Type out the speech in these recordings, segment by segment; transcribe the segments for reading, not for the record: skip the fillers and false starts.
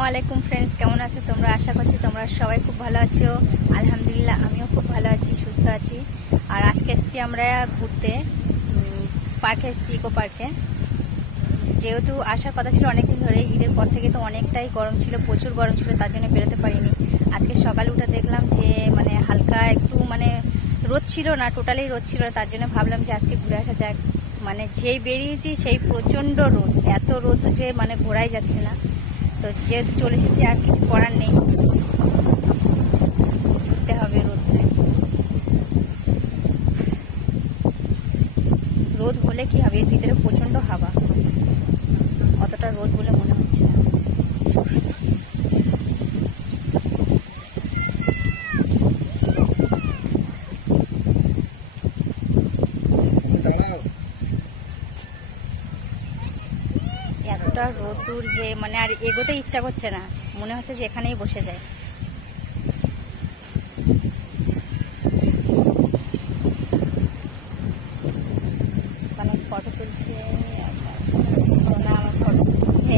আসসালামু আলাইকুম ফ্রেন্ডস, কেমন আছো তোমরা? আশা করছি তোমরা সবাই খুব ভালো আছো। আলহামদুলিল্লাহ আমিও খুব ভালো আছি, সুস্থ আছি। আর আজকে এসেছি আমরা ঘুরতে, পার্কে এসেছি, ইকো পার্কে। যেহেতু আসার কথা ছিল অনেকদিন ধরে, ঈদের পর থেকে তো অনেকটাই গরম ছিল, প্রচুর গরম ছিল, তার জন্য বেরোতে পারিনি। আজকে সকালে উঠে দেখলাম যে হালকা একটু রোদ ছিল না, টোটালি রোদ ছিল, তার জন্য ভাবলাম যে আজকে ঘুরে আসা যাক। যেই বেরিয়েছি সেই প্রচণ্ড রোদ, এত রোদ যে ঘোরাই যাচ্ছে না। তো যেহেতু চলে এসেছি আর কিছু করার নেই, ঘুরতে হবে রোদে। রোদ হলে কি হবে, এর ভিতরে প্রচণ্ড হাওয়া, অতটা রোদ বলে মনে হচ্ছে না। এতটা রোদ্দুর যে আর এগোতে ইচ্ছা করছে না, মনে হচ্ছে যে এখানেই বসে যায়। ফটো তুলছে, সোনা আমার ফটো তুলছে।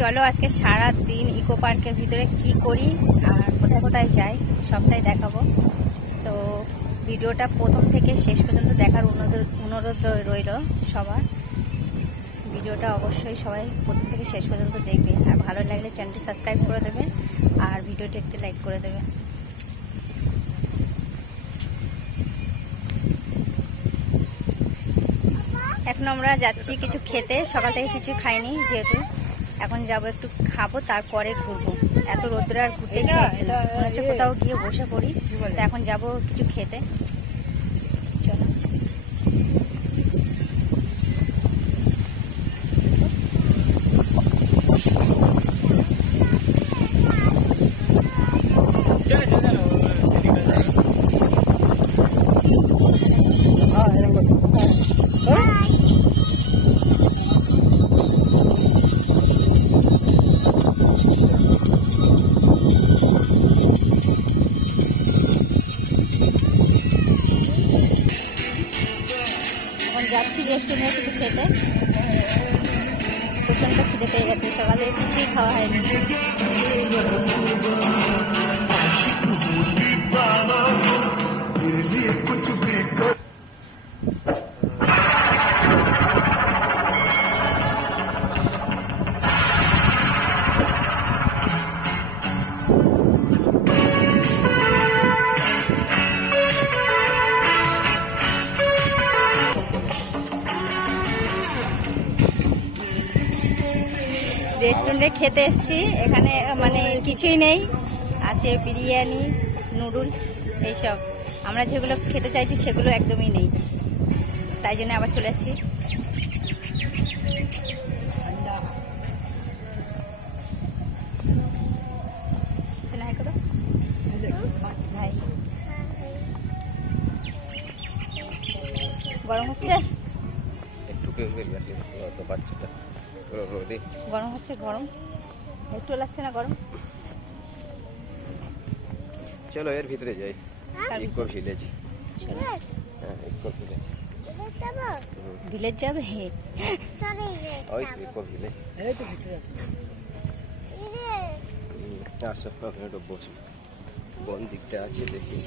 চলো আজকে সারা দিন ইকো পার্কের ভিতরে কি করি আর কোথায় কোথায় যাই সবটাই দেখাবো। তো ভিডিওটা প্রথম থেকে শেষ পর্যন্ত দেখার অনুরোধ রইল সবার। ভিডিওটা অবশ্যই সবাই প্রথম থেকে শেষ পর্যন্ত দেখবে, আর ভালো লাগলে চ্যানেলটি সাবস্ক্রাইব করে দেবে আর ভিডিওটি একটি লাইক করে দেবে। এখন আমরা যাচ্ছি কিছু খেতে, সকাল থেকে কিছু খাইনি, যেহেতু এখন যাব একটু খাবো, তারপরে ঘুরবো। এত রোদ্রে আর ঘুরতে ইচ্ছা হচ্ছে না, মনে হচ্ছে কোথাও গিয়ে বসে পড়ি। তো এখন যাব কিছু খেতে, চলো। যাচ্ছি রেস্টুরেন্টে কিছু খেতে, প্রচন্ড খিদে পেয়ে গেছে, সকালে কিছুই খাওয়া হয়নি। রেস্টুরেন্টে খেতে এসছি, এখানে কিছুই নেই, আছে বিরিয়ানি, নুডলস, এইসব। আমরা যেগুলো খেতে চাইছি সেগুলো একদমই নেই, তাই জন্য আবার চলে যাচ্ছি। গরম হচ্ছে, গরম হচ্ছে, গরম একটু লাগছে না গরম। চলো এর ভিতরে যাই, ইকো ভিলেজ। ভিলেজ যাবে, ওই ইকো ভিলেজ। আসো একটু বসো, কোন দিকটা আছে দেখি।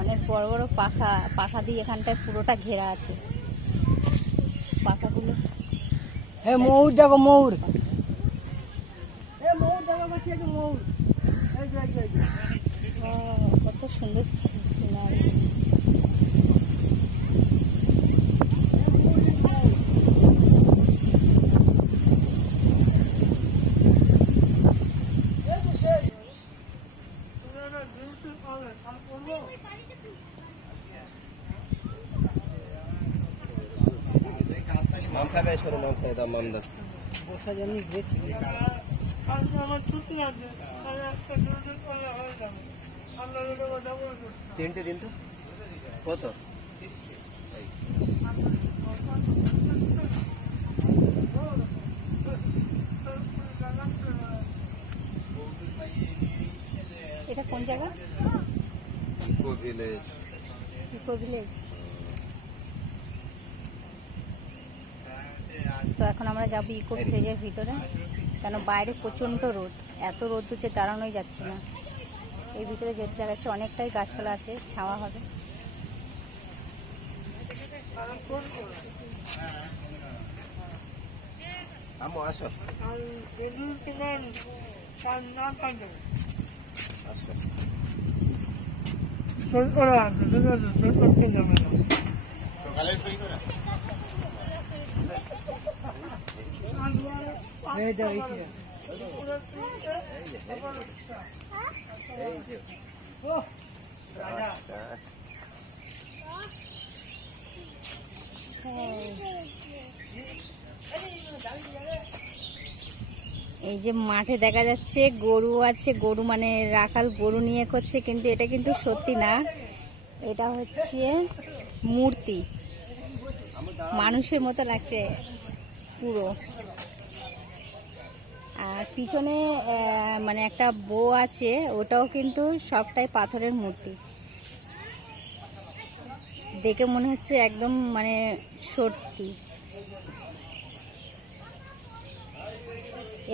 অনেক বড় বড় পাখা দিয়ে এখানটায় পুরোটা ঘেরা আছে পাখাগুলো। হ্যাঁ ময়ূর দেখো, ময়ূর, কত সুন্দর সিনারি। নাই সরে নাম খাই দাম মামদা বসা জানি বেশি তিনটে দিন তো কত এটা কোন জায়গা? Eco village. Eco village. তো এখন আমরা যাবো ইকো ভিলেজের ভিতরে, কেন বাইরে প্রচন্ড রোদ, এত রোদ হচ্ছে দাঁড়ানোই যাচ্ছে না। এই ভিতরে যেতে দেখাচ্ছে অনেকটাই গাছপালা আছে, ছাওয়া হবে। আমো আসো আসো সকালে সই করা এই যে এই যে ও রাজা এই যে মাঠে দেখা যাচ্ছে গরু আছে, গরু মানে রাখাল গরু নিয়ে করছে, কিন্তু এটা কিন্তু সত্যি না, এটা হচ্ছে মূর্তি, মানুষের মতো লাগছে পুরো। আর পিছনে মানে একটা বউ আছে, ওটাও কিন্তু সবটাই পাথরের মূর্তি, দেখে মনে হচ্ছে একদম মানে সত্যি।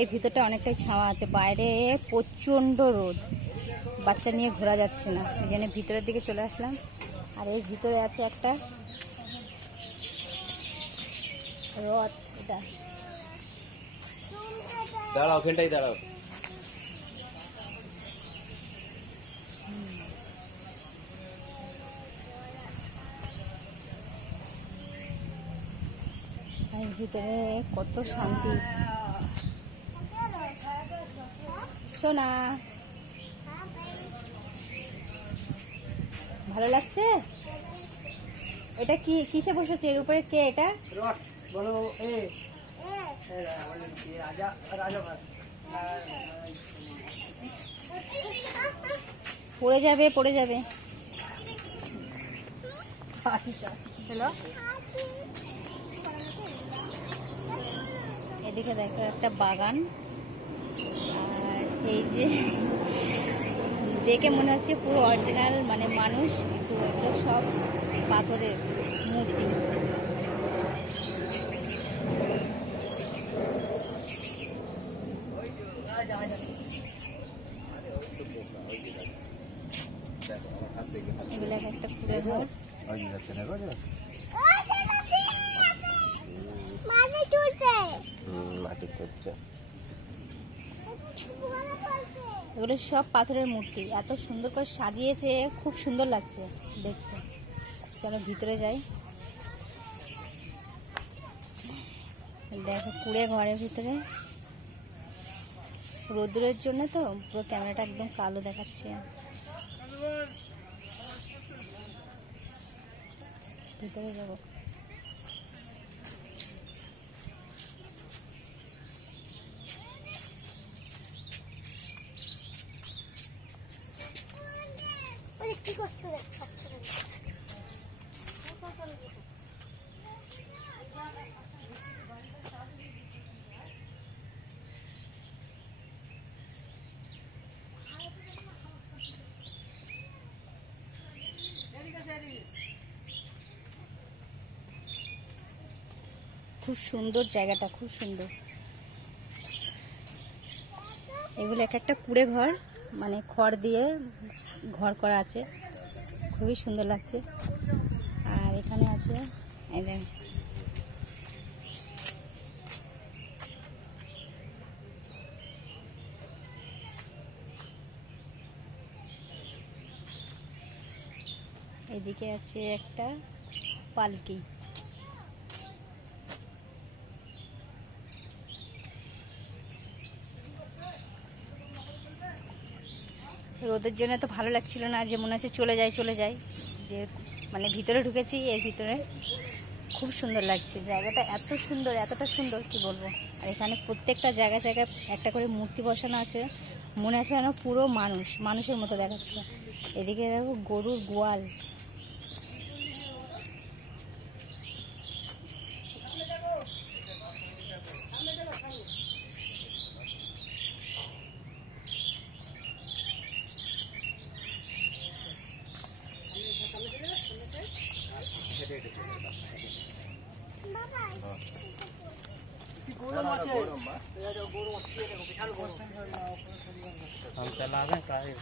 এর ভিতরটা অনেকটাই ছাওয়া আছে, বাইরে প্রচন্ড রোদ, বাচ্চা নিয়ে ঘোরা যাচ্ছে না, এই জন্য ভিতরের দিকে চলে আসলাম। আর এর ভিতরে আছে একটা রথ, এটা দাঁড়াও ওখানটাই দাঁড়াও। এর ভিতরে কত শান্তি। শোনা ভালো লাগছে? এটা কি কিসে বসেছে? এর উপরে কে? এটা রট বলো এ রাজা রাজা পড়ে যাবে, পড়ে যাবে। হ্যালো, এদিকে দেখো একটা বাগান, আর এই যে দেখে মনে হচ্ছে পুরো অরিজিনাল মানে মানুষ, কিন্তু এগুলো সব পাথরের মূর্তি। এগুলো একটা কুড়ে ঘর। এগুলো সব পাথরের মূর্তি, এত সুন্দর করে সাজিয়েছে, খুব সুন্দর লাগছে দেখতে। চলো ভিতরে যাই। দেখো কুড়ে ঘরের ভিতরে, রোদ্রের জন্য তো পুরো ক্যামেরাটা একদম কালো দেখাচ্ছে। ভিতরে যাবো। কি করছে খুব সুন্দর জায়গাটা, খুব সুন্দর। এগুলো এক একটা কুড়ে ঘর, মানে খড় দিয়ে ঘর করা আছে, খুবই সুন্দর লাগছে। আর এখানে আছে এই দেখ, এদিকে আছে একটা পালকি। রোদের জন্য তো ভালো লাগছিল না, যে মনে হচ্ছে চলে যাই চলে যাই, যে মানে ভিতরে ঢুকেছি, এর ভিতরে খুব সুন্দর লাগছে জায়গাটা, এত সুন্দর, এতটা সুন্দর কি বলবো। আর এখানে প্রত্যেকটা জায়গায় জায়গায় একটা করে মূর্তি বসানো আছে, মনে আছে যেন পুরো মানুষের মতো দেখাচ্ছে। এদিকে দেখো গরুর গোয়াল, हम चला रहे हैं,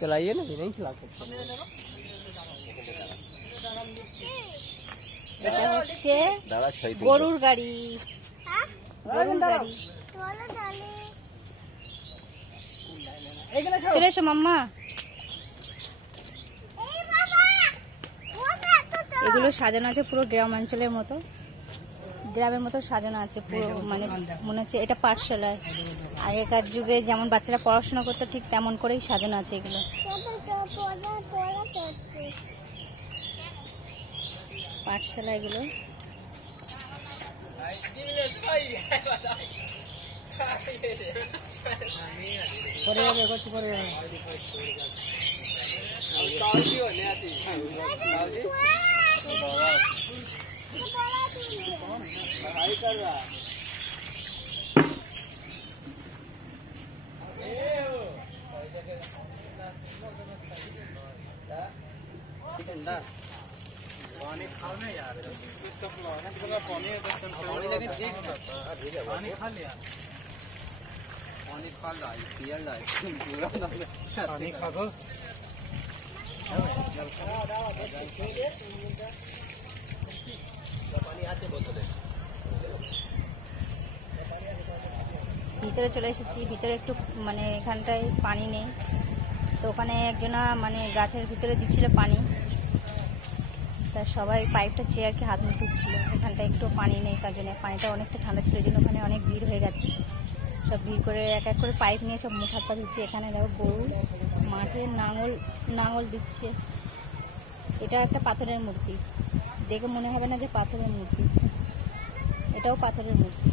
चलाइए ना, नहीं चला सकते। এটা হচ্ছে দাদা ছয় দিন গরুর গাড়ি, হ্যাঁ গরুর গাড়ি। চলো তাহলে এখানে চলে এসো মাম্মা। এই বাবা ওটা তো এগুলো সাজানো আছে পুরো গ্রামাঞ্চলের মতো, গ্রামের মতো সাজানো আছে পুরো, মানে মনে হচ্ছে এটা পাঠশালায় আগেকার যুগে যেমন বাচ্চারা পড়াশোনা করতো ঠিক তেমন করেই সাজানো আছে এগুলো। পাঠশালা এগুলো। পরে যাবে, কত পরে যাবে। पानी खाओ ना यार, पानी लेकिन ठीक है, पानी खा लिया, पानी खा ला, पिया ला, पूरा पानी खा दो। पानी आते बोतले। ভিতরে চলে এসেছি, ভিতরে একটু মানে এখানটায় পানি নেই, তো ওখানে একজনা মানে গাছের ভিতরে দিচ্ছিল পানি, তা সবাই পাইপটা চেয়ে আর কি হাত মুখ ধুচ্ছিল। এখানটায় একটু পানি নেই, তার জন্য পানিটা অনেকটা ঠান্ডা ছিল, এই জন্য ওখানে অনেক ভিড় হয়ে গেছে। সব ভিড় করে এক এক করে পাইপ নিয়ে সব মুখ হাত পা ধুচ্ছে। এখানে দেখো গরু মাঠে নাঙল দিচ্ছে। এটা একটা পাথরের মূর্তি, দেখে মনে হবে না যে পাথরের মূর্তি, এটাও পাথরের মূর্তি।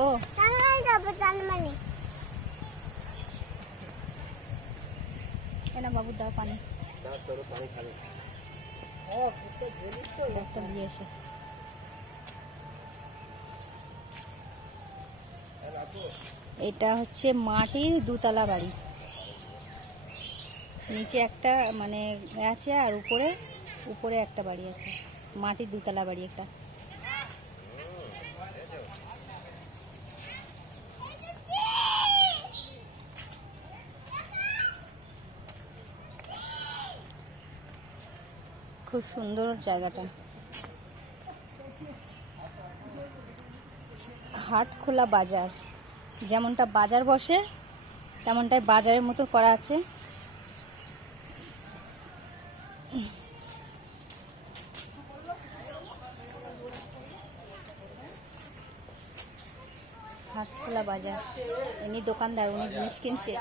ও এনা বাবু দাও পানি, একটা দিয়ে এসে। এটা হচ্ছে মাটির দুতলা বাড়ি, নিচে একটা মানে আছে আর উপরে একটা বাড়ি আছে, মাটির দুতলা বাড়ি একটা। খুব সুন্দর জায়গাটা। হাট খোলা বাজার, যেমনটা বাজার বসে তেমনটাই বাজারের মতো করা আছে। হাট খোলা বাজার, এমনি দোকানদার উনি জিনিস কিনছে,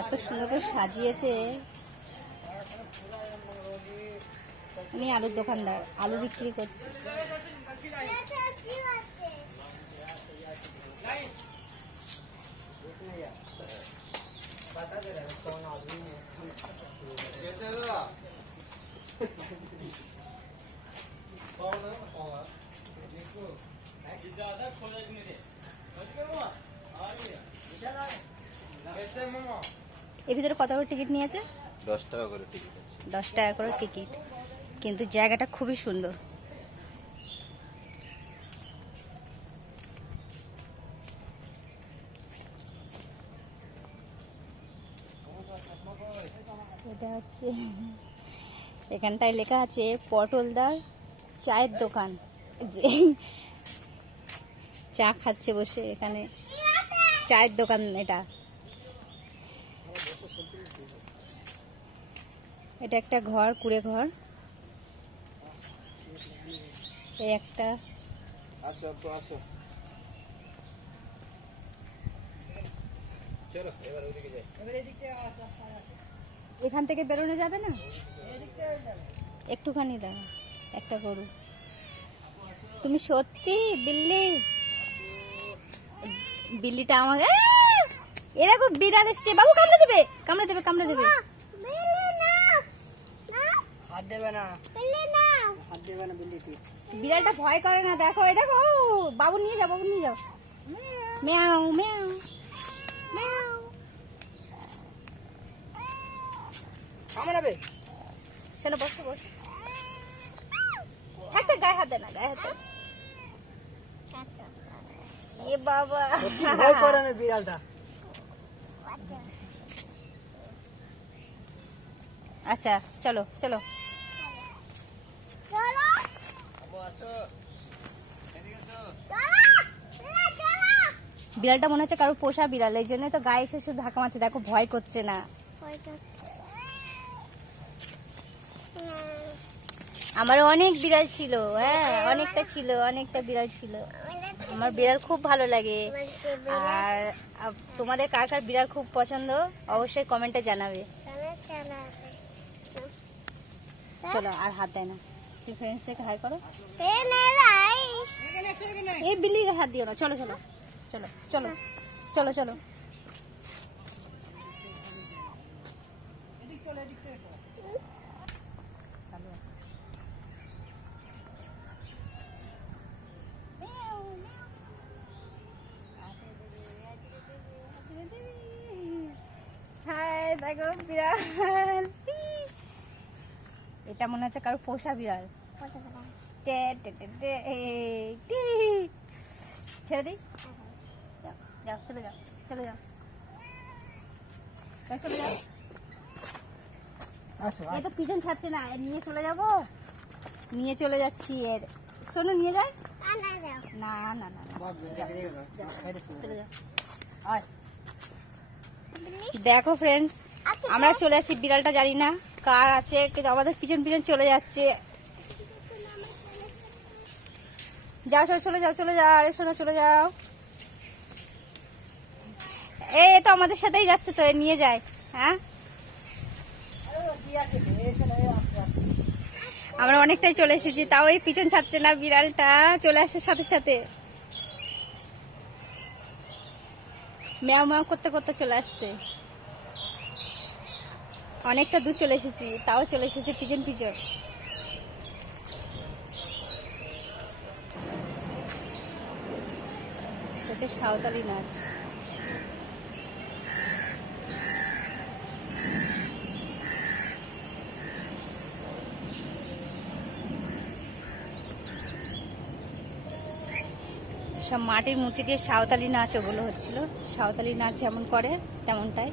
এত সুন্দর করে সাজিয়েছে। উনি আলুর দোকানদার, আলু বিক্রি করছে। এর ভিতরে কত করে টিকিট নিয়েছে? 10 টাকা করে টিকিট আছে। 10 টাকা করে টিকিট, কিন্তু জায়গাটা খুবই সুন্দর। এটা হচ্ছে এখানটায় লেখা আছে পটলদার চায়ের দোকান, চা খাচ্ছে বসে, এখানে চায়ের দোকান। এটা একটা ঘর, কুড়ে ঘর। এই একটা আসো আসো, চলো এবার ওইদিকে যাই। এখান থেকে বেরোনো যাবে না? একটুখানি দাও, একটা গরু। তুমি সত্যি বিল্লি? বিল্লিটা আমাকে এরকম বিড়াল এসছে, বাবু কামড়ে দেবে, কামড়ে দেবে, কামড়ে দেবে। হাত দেবে না, বিল্লি নাও। হাত দেবে না বিল্লিটি। বিড়ালটা ভয় করে না, দেখো এই দেখো, বাবু নিয়ে যাও, বাবু নিয়ে যাও। ম্যাও ম্যাও ম্যাও। কামড়াবে? শোনো, বসো বসো। একটা গায়ে হাত দে না, গায়ে হাত দে। এ বাবা, সত্যি ভয় করে না বিড়ালটা। আচ্ছা চলো চলো। চলো আসো, এদিকে এসো। চলো। বিড়ালটা মনে হচ্ছে কারো পোষা বিড়াল, এই জন্য তো গায়ে এসে শুধু ধাক্কা মারছে, দেখো ভয় করছে না। আমার অনেক বিড়াল ছিল, হ্যাঁ অনেকটা ছিল, অনেকটা বিড়াল ছিল। আমার বিড়াল খুব ভালো লাগে। আর তোমাদের কার কার বিড়াল খুব পছন্দ অবশ্যই কমেন্টে জানাবে। চলো, আর হাত দেয় না। তুই ফ্রেন্ডসকে হাই করো। এই বিল্লিকে হাত দিও না। চলো চলো চলো চলো চলো চলো। হাই দেখো বিড়াল, এটা মনে হচ্ছে কারো পোষা বিড়াল। টে টে টে টে, এই টি। ছেড়ে দিই, যাও যাও, চলে যাও, চলে যাও, চলে যাও। আসো, এ তো পিছন ছাড়ছে না, নিয়ে চলে যাবো, নিয়ে চলে যাচ্ছি। এর শোনো, নিয়ে যায় না না না না, চলে যাও। আর দেখো ফ্রেন্ডস, আমরা চলে আসছি, বিড়ালটা জানি না কার আছে, কিন্তু আমাদের পিছন পিছন চলে যাচ্ছে। যাও সব, চলে যাও, চলে যাও। আরে শোনো, চলে যাও। এ তো আমাদের সাথেই যাচ্ছে, তো নিয়ে যায়। হ্যাঁ, আমরা অনেকটাই চলে এসেছি, তাও এই পিছন ছাড়ছে না, বিড়ালটা চলে আসছে সাথে সাথে। ম্যাও ম্যাও করতে করতে চলে আসছে। অনেকটা দূর চলে এসেছি, তাও চলে এসেছে পিছন পিছন। হচ্ছে সাঁওতালি নাচ। সব মাটির মূর্তি দিয়ে সাঁওতালি নাচ ওগুলো হচ্ছিল। সাঁওতালি নাচ যেমন করে তেমনটাই।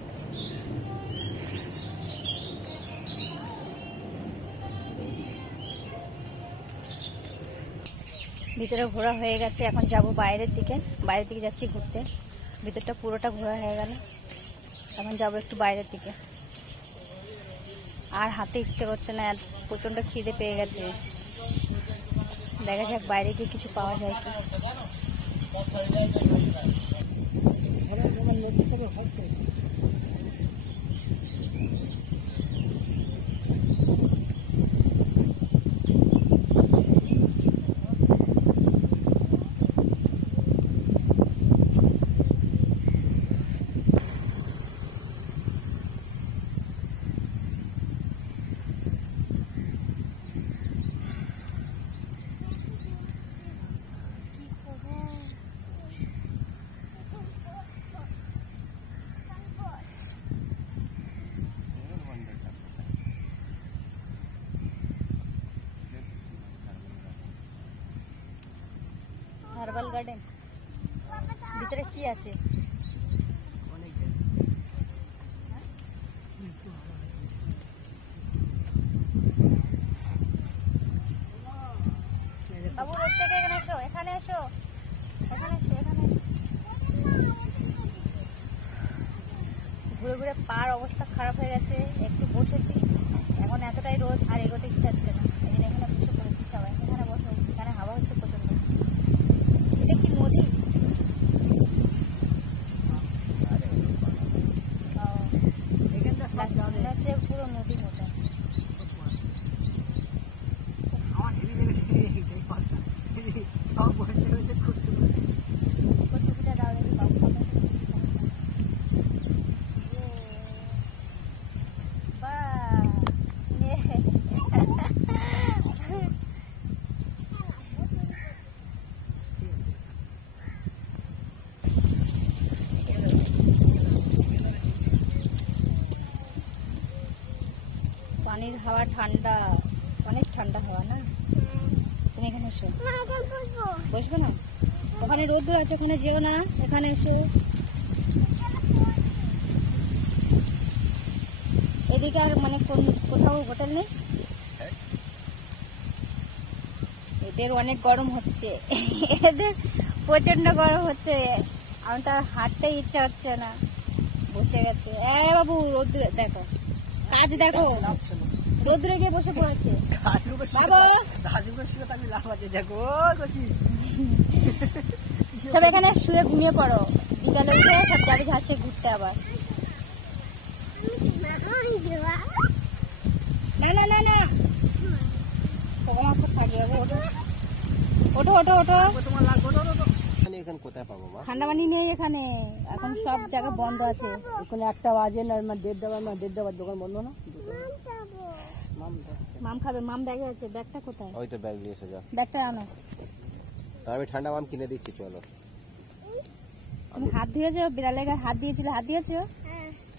ভিতরে ঘোরা হয়ে গেছে, এখন যাব বাইরের দিকে। বাইরের দিকে যাচ্ছি ঘুরতে। ভিতরটা পুরোটা ঘোরা হয়ে গেল, এখন যাব একটু বাইরের দিকে। আর হাতে ইচ্ছে করছে না, প্রচন্ড খিদে পেয়ে গেছে। দেখা যাক বাইরে গিয়ে কিছু পাওয়া যায় কি। হার্বাল গার্ডেন, ভিতরে কি আছে? বাবু রোড থেকে এখানে এসো, এখানে এসো, এখানে এসো, এখানে এসো। ঘুরে ঘুরে পার অবস্থা খারাপ হয়ে গেছে, একটু বসেছি। এখন এতটাই রোদ, আর এগোতে ইচ্ছা হচ্ছে না। এই জন্য এখানে বসে পড়েছি সবাই। এখানে বসো, এখানে হাওয়া হচ্ছে প্রচন্ড। এটা কি নদী? মনে হচ্ছে পুরো হাওয়া ঠান্ডা, অনেক ঠান্ডা হাওয়া না। তুমি এখানে এসো। বসবে না? ওখানে রোদ্দুর আছে, ওখানে যেও না, এখানে এসো। এদিকে আর মানে কোথাও হোটেল নেই? এদের অনেক গরম হচ্ছে, এদের প্রচন্ড গরম হচ্ছে। আমি তো আর হাঁটতে ইচ্ছা হচ্ছে না, বসে গেছে। বাবু রোদ্দুরে দেখো, কাজ দেখো, রোদ্দুরে গিয়ে বসে পড়েছে। সব এখানে শুয়ে ঘুমিয়ে পড়ো, বিকালে উঠে সব যাবে ঝাঁসে ঘুরতে আবার। না না না না, তোমার খুব থাকবে। ওঠো ওঠো ওঠো। এখানে কোথায় পাবো মা? ঠান্ডা পানি নেই এখানে, এখন সব জায়গা বন্ধ আছে। ওখানে 1টা বাজে না, 1:30 দোকান বন্ধ না। মাম খাবে, মাম ব্যাগে আছে। ব্যাগটা কোথায়? ওই তো ব্যাগ নিয়ে এসে যাও। ব্যাগটা আনো। আমি ঠান্ডা মাম কিনে দিচ্ছি, চলো। তুমি হাত ধুয়েছো? বিড়ালের গায়ে হাত দিয়েছিলে? হাত দিয়েছো?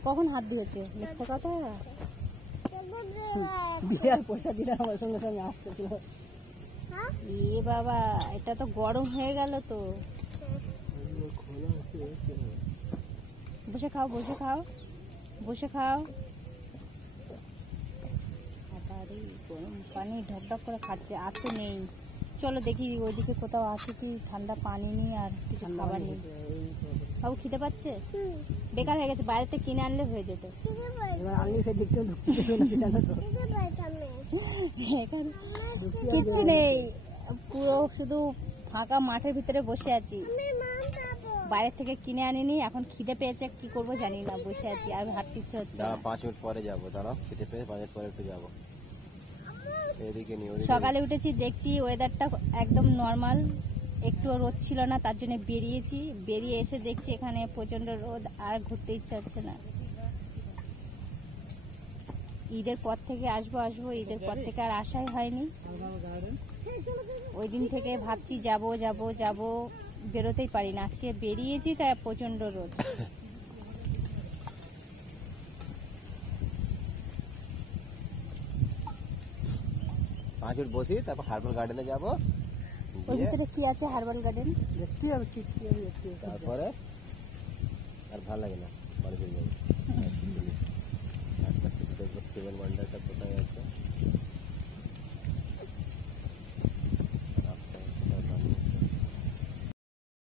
কখন হাত দিয়েছো? মিথ্যে কথা। বিড়াল পয়সা দিলে আমার সঙ্গে সঙ্গে আসতেছিল। এ বাবা, এটা তো গরম হয়ে গেল তো। বসে খাও, বসে খাও, বসে খাও। বাবারে, গরম পানি ঢকঢক করে খাচ্ছে। আর তো নেই। চলো দেখি ওইদিকে কোথাও আছে কি ঠান্ডা পানি নেই আর কিছু খাবার নেই। বাবু খিদে পাচ্ছে? বেকার হয়ে গেছে, বাইরেতে কিনে আনলে হয়ে যেত। এখন কিচ্ছু নেই, পুরো শুধু ফাঁকা মাঠের ভিতরে বসে আছি। বাইরে থেকে কিনে আনিনি, এখন খিদে পেয়েছে, কি করব জানি না, বসে আছি। আর হাঁটতে ইচ্ছে হচ্ছে না। 5 মিনিট পরে যাবো, দাঁড়াও। খেতে পেয়ে 5 মিনিট পরে একটু যাবো। এদিকে নিয়ে সকালে উঠেছি, দেখছি ওয়েদারটা একদম নর্মাল, একটু রোদ ছিল না, তার জন্য বেরিয়েছি। বেরিয়ে এসে দেখছি এখানে প্রচন্ড রোদ, আর ঘুরতে ইচ্ছা হচ্ছে না। ঈদের পর থেকে আসবো, ঈদের পর থেকে আর আশাই হয়নি। ওই দিন থেকে ভাবছি যাবো যাবো যাবো, বেরোতেই পারি না। আজকে বেরিয়েছি, তাই প্রচন্ড রোদ। 5 মিনিট বসি, তারপর হারবাল গার্ডেনে যাবো। ওই ভিতরে কি আছে হারবাল গার্ডেন? দেখতে হবে, তারপরে আর ভালো লাগে না, বাড়ি চলে যাবো। 7 ওয়ান্ডারটা কোথায় আছে?